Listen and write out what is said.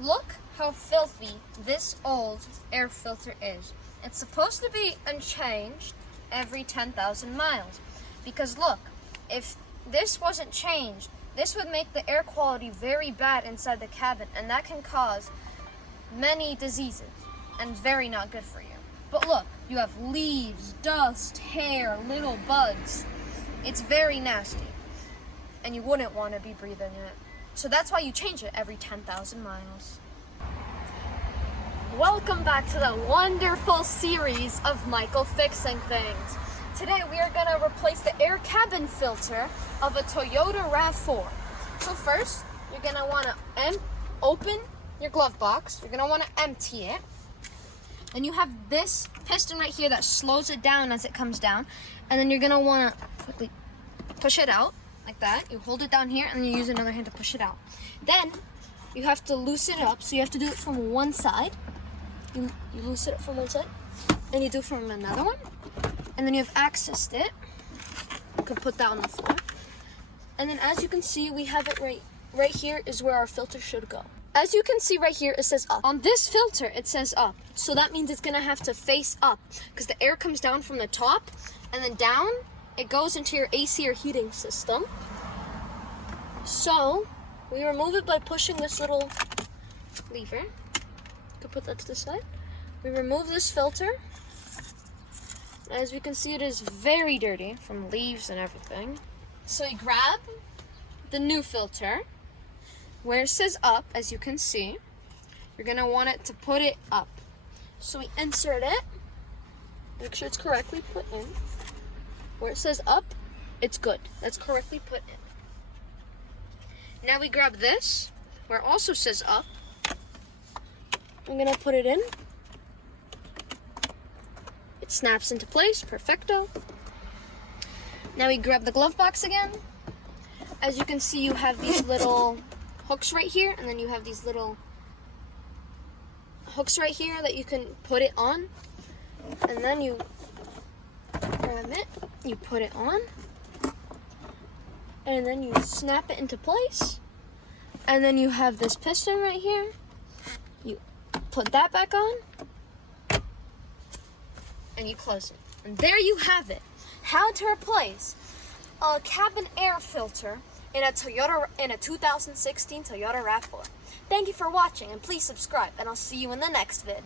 Look how filthy this old air filter is. It's supposed to be unchanged every 10,000 miles. Because look, if this wasn't changed, this would make the air quality very bad inside the cabin, and that can cause many diseases and very not good for you. But look, you have leaves, dust, hair, little bugs. It's very nasty, and you wouldn't want to be breathing it. So that's why you change it every 10,000 miles. Welcome back to the wonderful series of Michael Fixing Things. Today we are going to replace the air cabin filter of a Toyota Rav4. So first, you're going to want to open your glove box. You're going to want to empty it. And you have this piston right here that slows it down as it comes down. And then you're going to want to quickly push it out like that. You hold it down here and you use another hand to push it out. Then you have to loosen it up. So you have to do it from one side. You loosen it from one side and you do it from another one. And then you have accessed it. You can put that on the floor. And then as you can see, we have it right here is where our filter should go. As you can see right here, it says up. On this filter, it says up. So that means it's gonna have to face up because the air comes down from the top and then down, it goes into your AC or heating system. So we remove it by pushing this little lever. You can put that to the side. We remove this filter. As we can see, it is very dirty from leaves and everything. So you grab the new filter. Where it says up, as you can see, you're gonna want it to put it up. So we insert it, make sure it's correctly put in. Where it says up, it's good. That's correctly put in. Now we grab this, where it also says up. I'm gonna put it in. It snaps into place, perfecto. Now we grab the glove box again. As you can see, you have these little hooks right here, and then you have these little hooks right here that you can put it on. And then you grab it, you put it on, and then you snap it into place. And then you have this piston right here. You put that back on, and you close it. And there you have it. How to replace a cabin air filter in a 2016 Toyota Rav4. Thank you for watching, and please subscribe, and I'll see you in the next vid.